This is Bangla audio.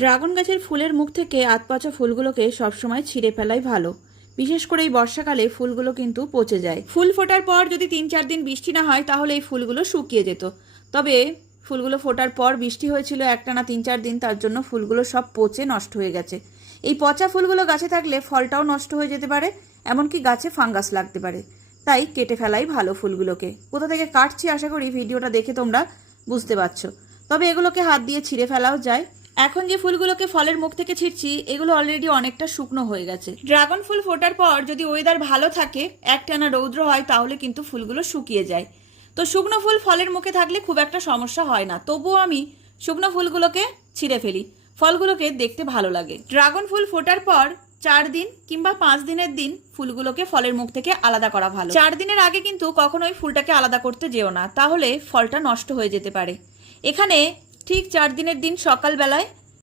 ড্রাগন গাছের ফুলের মুখ থেকে আতপচা ফুলগুলোকে সবসময় ছিঁড়ে ফেলাই ভালো। বিশেষ করে এই বর্ষাকালে ফুলগুলো কিন্তু পচে যায়। ফুল ফোটার পর যদি তিন চার দিন বৃষ্টি না হয়, তাহলে এই ফুলগুলো শুকিয়ে যেত। তবে ফুলগুলো ফোটার পর বৃষ্টি হয়েছিল একটানা তিন চার দিন, তার জন্য ফুলগুলো সব পচে নষ্ট হয়ে গেছে। এই পচা ফুলগুলো গাছে থাকলে ফলটাও নষ্ট হয়ে যেতে পারে, এমনকি গাছে ফাঙ্গাস লাগতে পারে। তাই কেটে ফেলাই ভালো ফুলগুলোকে। কোথা থেকে কাটছি আশা করি ভিডিওটা দেখে তোমরা বুঝতে পারছ। তবে এগুলোকে হাত দিয়ে ছিঁড়ে ফেলাও যায়। এখন যে ফুলগুলোকে ফলের মুখ থেকে ছিঁড়ছি এগুলো অলরেডি অনেকটা শুকনো হয়ে গেছে। ড্রাগন ফুল ফোটার পর যদি ওয়েদার ভালো থাকে, একটানা রৌদ্র হয়, তাহলে কিন্তু ফুলগুলো শুকিয়ে যায়। তো শুকনো ফুল ফলের মুখে থাকলে খুব একটা সমস্যা হয় না। তবুও আমি শুকনো ফুলগুলোকে ছিঁড়ে ফেলি। ফলগুলোকে দেখতে ভালো লাগে। ড্রাগন ফুল ফোটার পর চার দিন কিংবা পাঁচ দিনের দিন ফুলগুলোকে ফলের মুখ থেকে আলাদা করা ভালো। চার দিনের আগে কিন্তু কখনোই ফুলটাকে আলাদা করতে যেও না, তাহলে ফলটা নষ্ট হয়ে যেতে পারে। এখানে ঠিক চার দিনের দিন সকালবেলায়